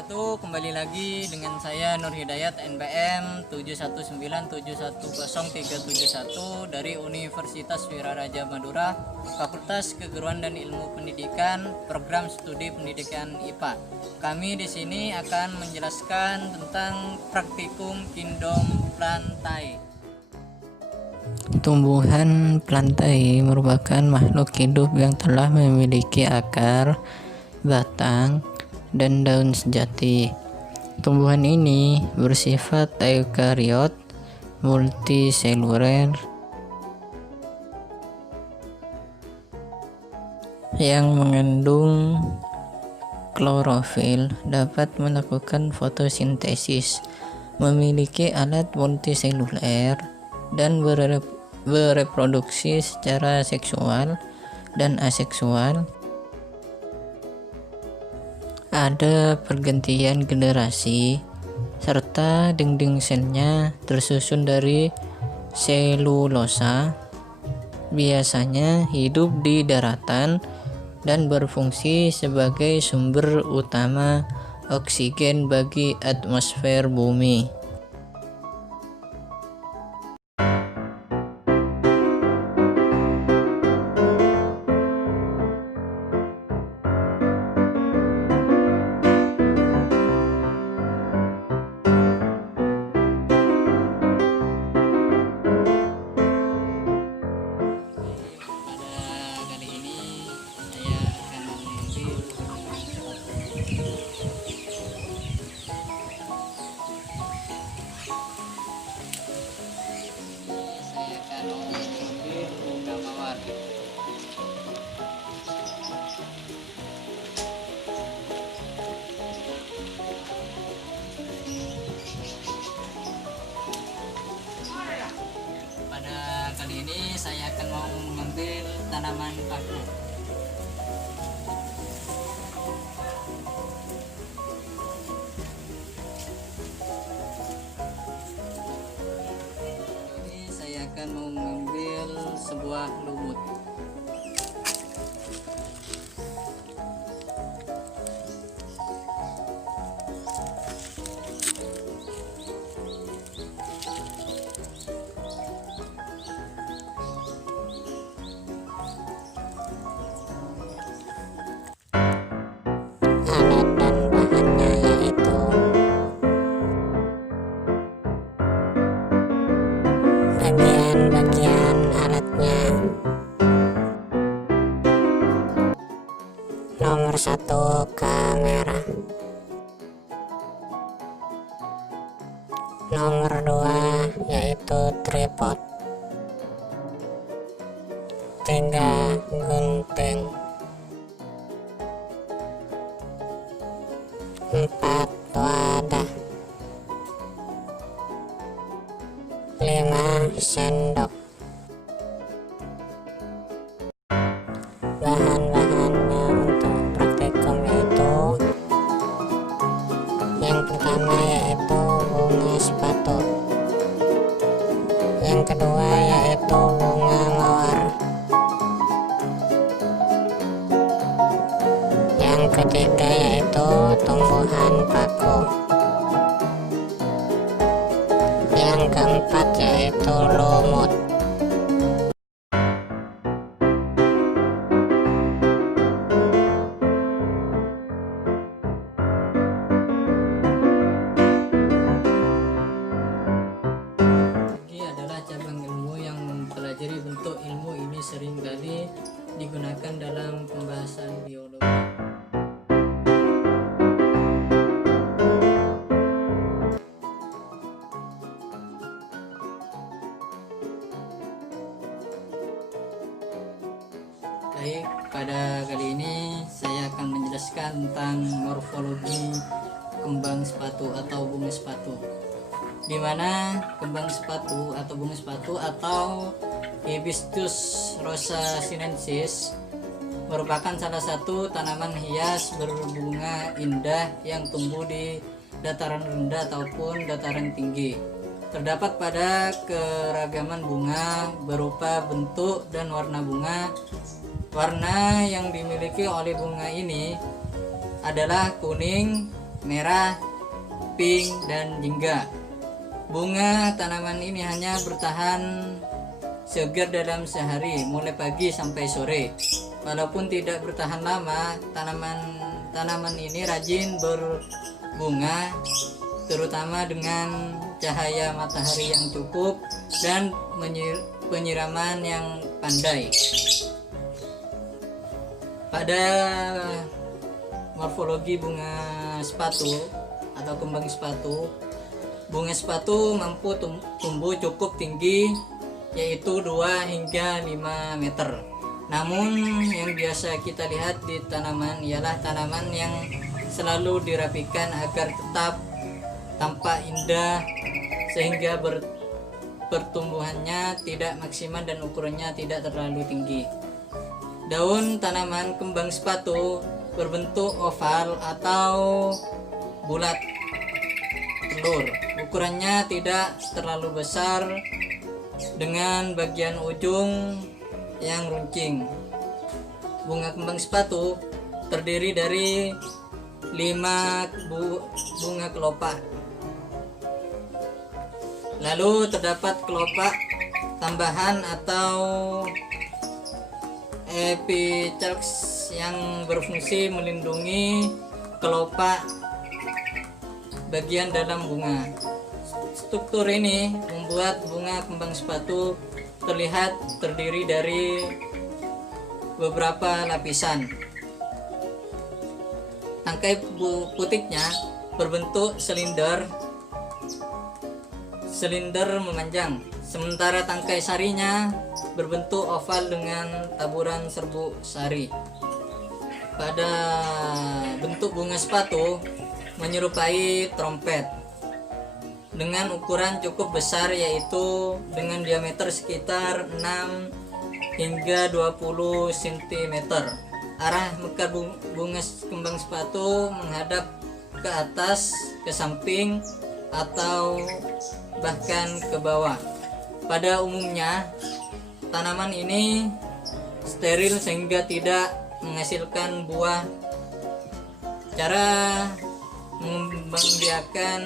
wabarakatuh. Kembali lagi dengan saya Nur Hidayat NPM 719710371 dari Universitas Wiraraja Madura, Fakultas Keguruan dan Ilmu Pendidikan, Program Studi Pendidikan IPA. Kami di sini akan menjelaskan tentang praktikum Kingdom Plantae. Tumbuhan plantae merupakan makhluk hidup yang telah memiliki akar, batang, dan daun sejati. Tumbuhan ini bersifat eukariot, multiseluler, yang mengandung klorofil, dapat melakukan fotosintesis, memiliki alat multiseluler, dan bereproduksi secara seksual dan aseksual. Ada pergantian generasi, serta dinding selnya tersusun dari selulosa. Biasanya hidup di daratan dan berfungsi sebagai sumber utama oksigen bagi atmosfer bumi. Pada kali ini saya akan mau mengambil tanaman paku. Ini saya akan mau mengambil sebuah lumut. Bagian alatnya: nomor 1 kamera, nomor 2 yaitu tripod, 3 gunting, 4 wadah, 5 sendok. Bahan-bahannya untuk praktikum yaitu yang pertama yaitu bunga sepatu, yang kedua yaitu bunga mawar, yang ketiga yaitu tumbuhan paku, yang keempat yaitu lumut. Biologi adalah cabang ilmu yang mempelajari bentuk ilmu ini seringkali digunakan dalam pembahasan biologi. Baik, pada kali ini saya akan menjelaskan tentang morfologi kembang sepatu atau bunga sepatu, di mana kembang sepatu atau bunga sepatu atau Hibiscus rosa sinensis merupakan salah satu tanaman hias berbunga indah yang tumbuh di dataran rendah ataupun dataran tinggi. Terdapat pada keragaman bunga berupa bentuk dan warna bunga. Warna yang dimiliki oleh bunga ini adalah kuning, merah, pink, dan jingga. Bunga tanaman ini hanya bertahan segar dalam sehari, mulai pagi sampai sore. Walaupun tidak bertahan lama, tanaman ini rajin berbunga, terutama dengan cahaya matahari yang cukup dan penyiraman yang pandai. Pada morfologi bunga sepatu atau kembang sepatu, bunga sepatu mampu tumbuh cukup tinggi, yaitu 2 hingga 5 meter. Namun yang biasa kita lihat di tanaman ialah tanaman yang selalu dirapikan agar tetap tampak indah, sehingga pertumbuhannya tidak maksimal dan ukurannya tidak terlalu tinggi. Daun tanaman kembang sepatu berbentuk oval atau bulat telur. Ukurannya tidak terlalu besar dengan bagian ujung yang runcing. Bunga kembang sepatu terdiri dari 5 bunga kelopak. Lalu terdapat kelopak tambahan atau epicels yang berfungsi melindungi kelopak bagian dalam bunga. Struktur ini membuat bunga kembang sepatu terlihat terdiri dari beberapa lapisan. Tangkai putiknya berbentuk silinder memanjang, sementara tangkai sarinya berbentuk oval dengan taburan serbuk sari. Pada bentuk bunga sepatu menyerupai trompet dengan ukuran cukup besar, yaitu dengan diameter sekitar 6 hingga 20 cm. Arah mekar bunga kembang sepatu menghadap ke atas, ke samping, atau bahkan ke bawah. Pada umumnya tanaman ini steril sehingga tidak menghasilkan buah. Cara mengembangbiakan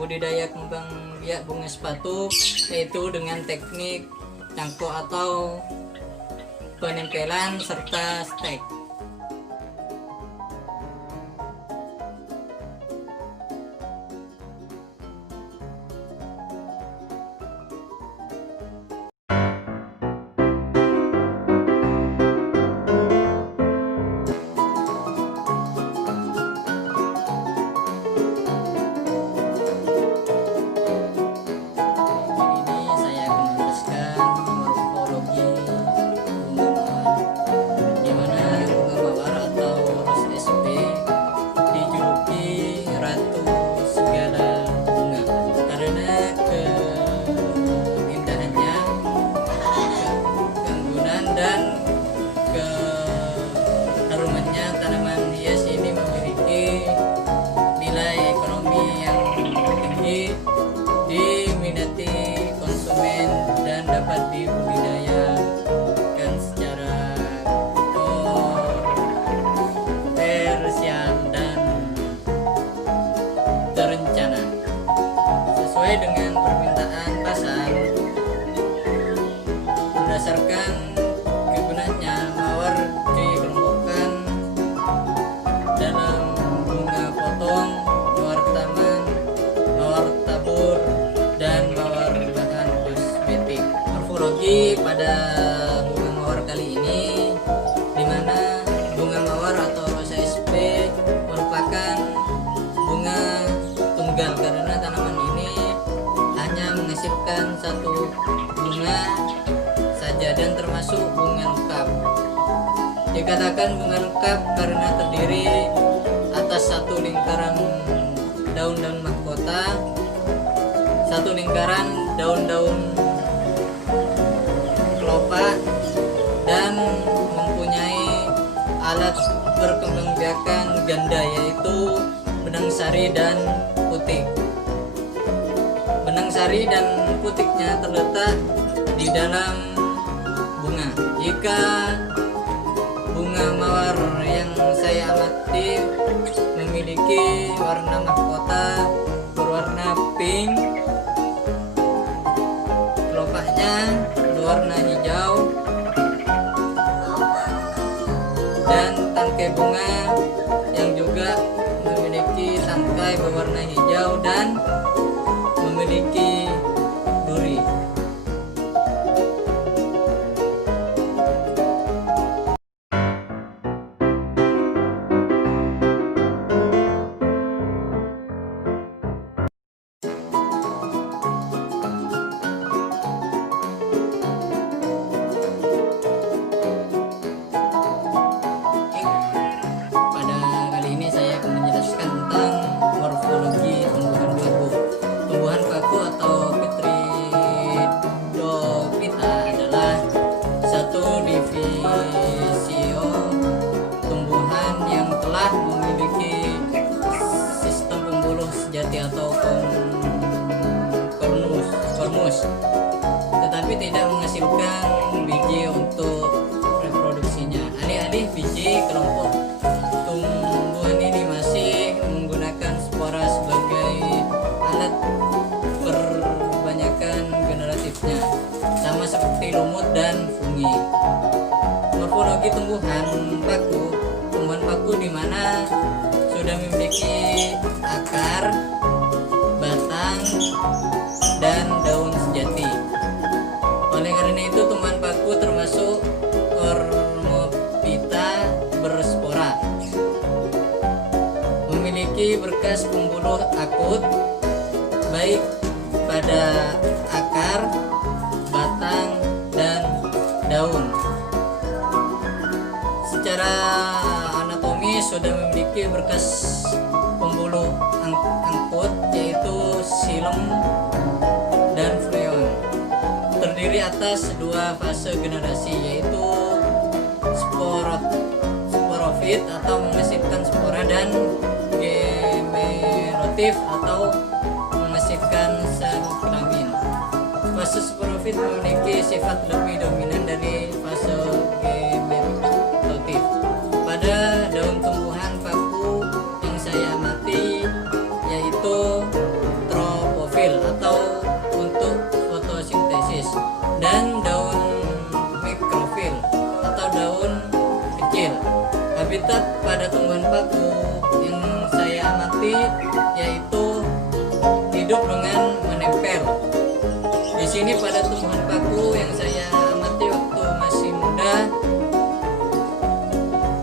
budidaya kembang biak bunga sepatu yaitu dengan teknik cangkok atau penempelan serta stek. Sesuai dengan permintaan pasar. Berdasarkan kegunaannya, mawar dikelompokkan dalam bunga potong, mawar taman, mawar tabur, dan mawar bahan kosmetik. Morfologi pada bunga mawar kali ini, di mana bunga mawar atau Rosa sp merupakan bunga tunggal karena tanaman ini hanya menghasilkan satu bunga saja dan termasuk bunga lengkap. Dikatakan bunga lengkap karena terdiri atas satu lingkaran daun-daun mahkota, satu lingkaran daun-daun kelopak, dan mempunyai alat perkembangbiakan ganda yaitu benang sari dan putik. Benang sari dan putiknya terletak di dalam bunga. Jika bunga mawar yang saya amati memiliki memiliki warna mahkota berwarna pink, kelopaknya berwarna hijau, dan tangkai bunga yang juga memiliki tangkai berwarna hijau dan memiliki duri. Pada kali ini saya akan menjelaskan tentang morfologi tumbuhan paku. Tumbuhan paku atau Petridophyta adalah satu divisio tumbuhan yang telah memiliki sistem pembuluh sejati atau kormus, tetapi tidak menghasilkan biji untuk reproduksinya. Alih-alih biji, kelompok tumbuhan ini masih menggunakan spora sebagai alat perbanyakan generatifnya, sama seperti lumut dan fungi. Morfologi tumbuhan paku di mana sudah memiliki akar, batang, dan daun sejati. Oleh karena itu tumbuhan paku termasuk Ormophyta berspora, memiliki berkas pembuluh akut baik pada akar, batang, dan daun. Secara anatomi sudah memiliki berkas pembuluh angkut yaitu xilem dan phloem, terdiri atas dua fase generasi yaitu sporofit atau menghasilkan spora dan gemerotif atau menghasilkan sel kelamin. Fase sporofit memiliki sifat lebih dominan dari fase gemerotif. Pada daun tumbuhan paku yang saya amati yaitu tropofil atau untuk fotosintesis, dan daun mikrofil atau daun kecil. Habitat pada tumbuhan paku yang saya amati yaitu hidup dengan menempel. Di sini pada tumbuhan paku yang saya amati waktu masih muda,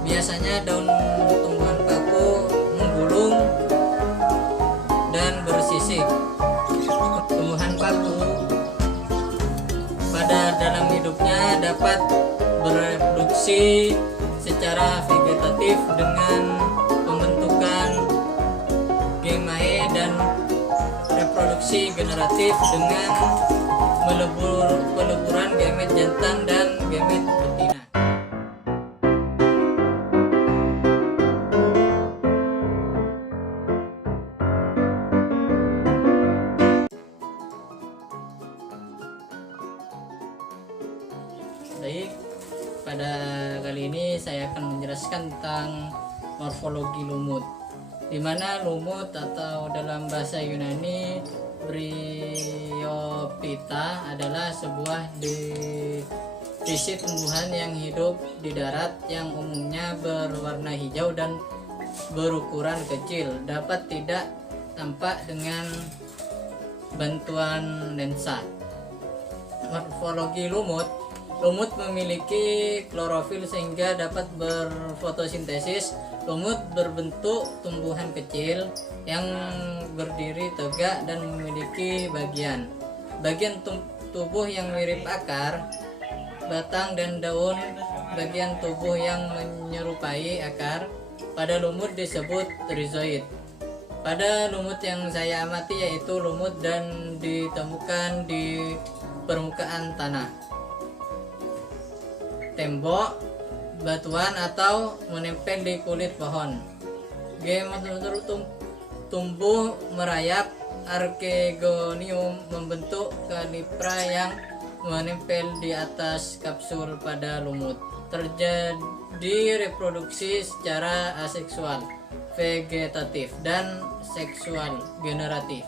biasanya daun tumbuhan paku menggulung dan bersisik. Tumbuhan paku pada dalam hidupnya dapat bereproduksi secara vegetatif dengan pembentukan gemae dan reproduksi generatif dengan peleburan gamet jantan dan gamet betina. Baik, pada kali ini saya akan menjelaskan tentang morfologi lumut, di mana lumut atau dalam bahasa Yunani Bryophyta adalah sebuah divisi tumbuhan yang hidup di darat yang umumnya berwarna hijau dan berukuran kecil, dapat tidak tampak dengan bantuan lensa. Morfologi lumut memiliki klorofil sehingga dapat berfotosintesis. Lumut berbentuk tumbuhan kecil yang berdiri tegak dan memiliki bagian tubuh yang mirip akar, batang, dan daun. Bagian tubuh yang menyerupai akar pada lumut disebut rhizoid. Pada lumut yang saya amati yaitu lumut dan ditemukan di permukaan tanah, tembok, batuan, atau menempel di kulit pohon. Tumbuh merayap Archegonium membentuk kalipra yang menempel di atas kapsul pada lumut. terjadi reproduksi secara aseksual, vegetatif, dan seksual generatif.